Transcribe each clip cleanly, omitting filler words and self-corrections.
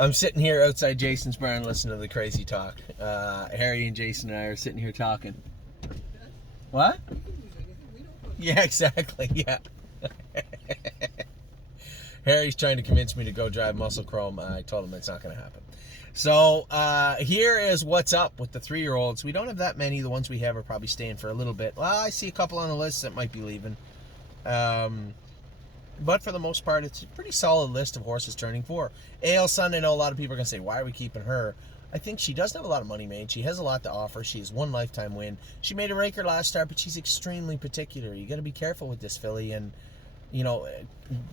I'm sitting here outside Jason's barn listening to the crazy talk. Harry and Jason and I are sitting here talking. What? Yeah, exactly. Yeah. Harry's trying to convince me to go drive Muscle Chrome. I told him it's not going to happen. So here is what's up with the 3-year-olds. We don't have that many. The ones we have are probably staying for a little bit. Well, I see a couple on the list that might be leaving. But for the most part, it's a pretty solid list of horses turning 4. AL Sun, I know a lot of people are going to say, why are we keeping her? I think she doesn't have a lot of money made. She has a lot to offer. She has one lifetime win. She made a raker last start, but she's extremely particular. You got to be careful with this filly. And, you know,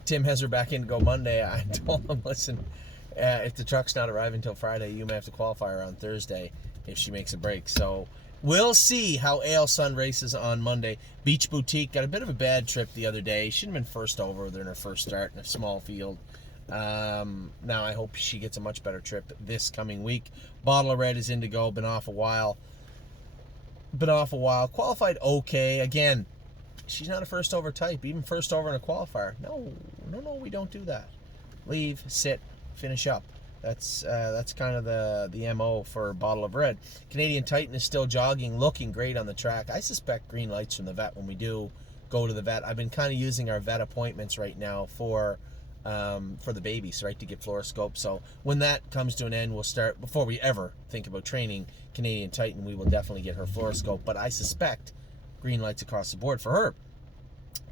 Tim has her back in to go Monday. I told him, listen, if the truck's not arriving until Friday, you may have to qualify her on Thursday if she makes a break. So we'll see how AL Sun races on Monday. Beach Boutique got a bit of a bad trip the other day. She shouldn't have been first over in her first start in a small field. Now I hope she gets a much better trip this coming week. Bottle of Red is in to go. Been off a while. Qualified okay. Again, she's not a first over type. Even first over in a qualifier. No, we don't do that. Leave, sit, finish up. That's kind of the MO for Bottle of Red. Canadian Titan is still jogging, looking great on the track. I suspect green lights from the vet when we do go to the vet. I've been kind of using our vet appointments right now for the babies, right, to get fluoroscope. So when that comes to an end, we'll start, before we ever think about training Canadian Titan, we will definitely get her fluoroscope. But I suspect green lights across the board for her.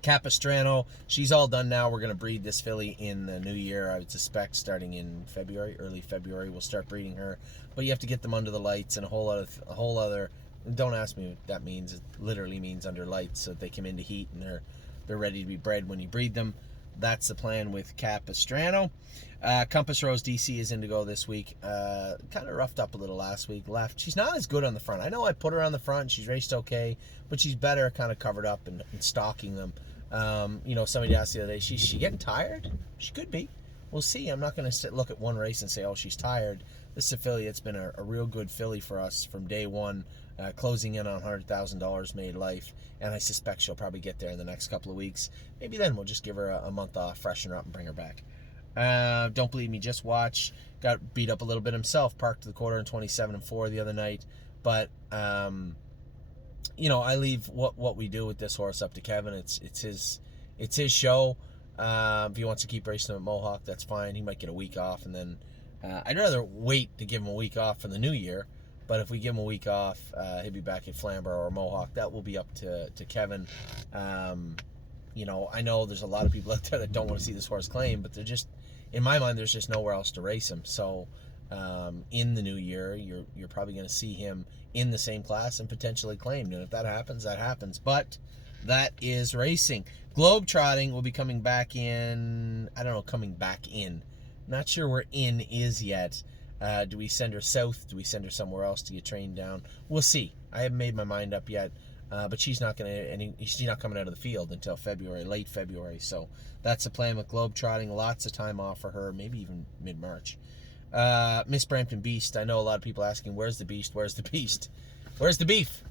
Capistrano, she's all done now. We're going to breed this filly in the new year. I would suspect starting in February, early February, we'll start breeding her. But you have to get them under the lights and a whole other. Don't ask me what that means. It literally means under lights, so that they come into heat and they're ready to be bred when you breed them. That's the plan with Capistrano. Compass Rose DC is in to go this week. Kind of roughed up a little last week. Left. She's not as good on the front. I know I put her on the front. She's raced okay, but she's better kind of covered up and stalking them. Somebody asked the other day, she getting tired? She could be. We'll see. I'm not going to look at one race and say, oh, she's tired. This is a filly that's been a real good filly for us from day one, closing in on $100,000 made life, and I suspect she'll probably get there in the next couple of weeks. Maybe then we'll just give her a month off, freshen her up, and bring her back. Don't believe me, just watch. Got beat up a little bit himself, parked to the quarter in 27-4 the other night, but I leave what we do with this horse up to Kevin. It's his show. If he wants to keep racing him at Mohawk, that's fine. He might get a week off, and then I'd rather wait to give him a week off for the new year. But if we give him a week off, he'll be back at Flamborough or Mohawk. That will be up to Kevin. I know there's a lot of people out there that don't want to see this horse claim, but they're just, in my mind, there's just nowhere else to race him. So in the new year, you're probably going to see him in the same class and potentially claimed. And if that happens, that happens. But that is racing. Globetrotting will be coming back in. I don't know, coming back in. Not sure where in is yet. Do we send her south? Do we send her somewhere else to get trained down? We'll see. I haven't made my mind up yet. But she's not coming out of the field until February, late February. So that's the plan with Globetrotting. Lots of time off for her, maybe even mid-March. Miss Brampton Beast. I know a lot of people asking, where's the Beast? Where's the Beast? Where's the beef?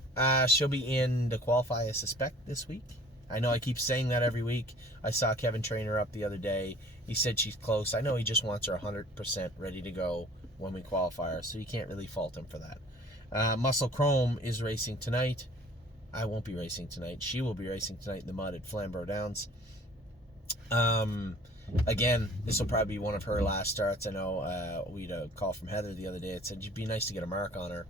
She'll be in to qualify, I suspect, this week. I know I keep saying that every week. I saw Kevin train her up the other day. He said she's close. I know he just wants her 100% ready to go when we qualify her, so you can't really fault him for that. Muscle Chrome is racing tonight. I won't be racing tonight. She will be racing tonight in the mud at Flamborough Downs. Again, this will probably be one of her last starts. I know we had a call from Heather the other day. It said it'd be nice to get a mark on her.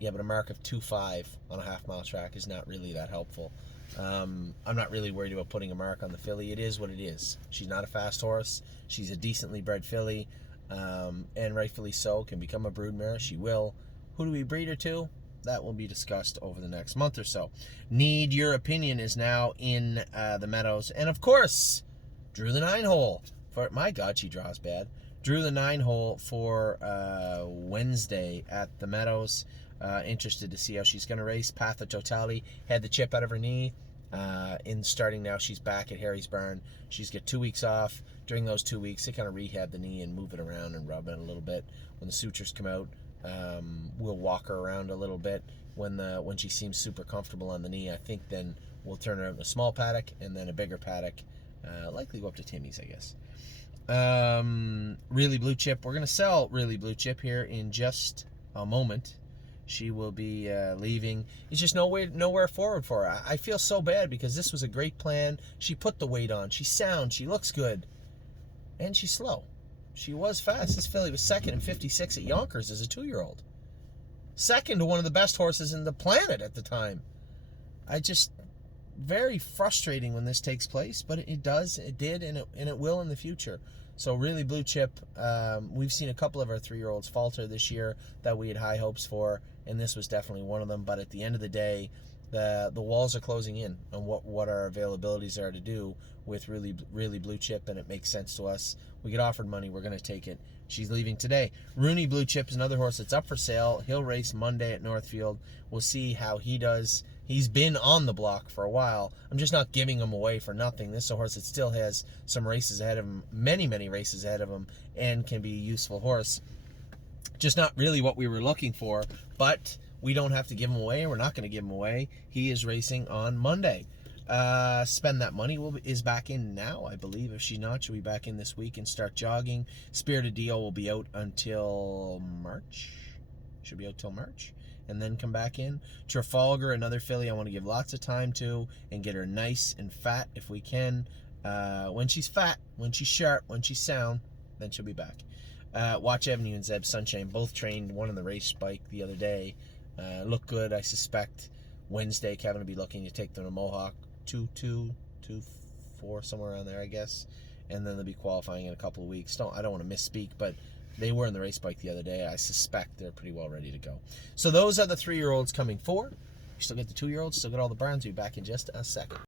Yeah, but a mark of 2.5 on a half-mile track is not really that helpful. I'm not really worried about putting a mark on the filly. It is what it is. She's not a fast horse. She's a decently bred filly, and rightfully so. Can become a broodmare. She will. Who do we breed her to? That will be discussed over the next month or so. Need Your Opinion is now in the Meadows. And, of course, Drew the 9-hole. My God, she draws bad. Drew the 9-hole for Wednesday at the Meadows. Interested to see how she's going to race. Path of Totality had the chip out of her knee. In starting now, she's back at Harry's barn. She's got 2 weeks off. During those 2 weeks, they kind of rehab the knee and move it around and rub it a little bit. When the sutures come out, we'll walk her around a little bit. When she seems super comfortable on the knee, I think then we'll turn her out in a small paddock and then a bigger paddock. Likely go up to Timmy's, I guess. Really Blue Chip. We're going to sell Really Blue Chip here in just a moment. She will be leaving. It's just nowhere forward for her. I feel so bad because this was a great plan. She put the weight on. She's sound. She looks good. And she's slow. She was fast. This filly was second in 56 at Yonkers as a 2-year-old. Second to one of the best horses in the planet at the time. Very frustrating when this takes place, but it did, and it will in the future. So Really Blue Chip, we've seen a couple of our 3-year-olds falter this year that we had high hopes for, and this was definitely one of them. But at the end of the day, the walls are closing in on what our availabilities are to do with Really Blue Chip, and it makes sense to us. We get offered money, we're going to take it. She's leaving today. Rooney Blue Chip is another horse that's up for sale. He'll race Monday at Northfield. We'll see how he does. He's been on the block for a while. I'm just not giving him away for nothing. This is a horse that still has some races ahead of him, many races ahead of him, and can be a useful horse. Just not really what we were looking for, but we don't have to give him away. We're not going to give him away. He is racing on Monday. Spend That Money is back in now, I believe. If she's not, she'll be back in this week and start jogging. Spirited Deal will be out until March. Should be out till March. And then come back in. Trafalgar, another filly I want to give lots of time to and get her nice and fat if we can. When she's fat, when she's sharp, when she's sound, then she'll be back. Watch Avenue and Zeb Sunshine both trained one on the race bike the other day. Look good. I suspect Wednesday Kevin will be looking to take them to Mohawk 2-2, 2-4, somewhere around there, I guess. And then they'll be qualifying in a couple of weeks. I don't want to misspeak, but they were in the race bike the other day. I suspect they're pretty well ready to go. So those are the 3-year-olds coming forward. You still get the 2-year-olds, still get all the Browns. We'll be back in just a second.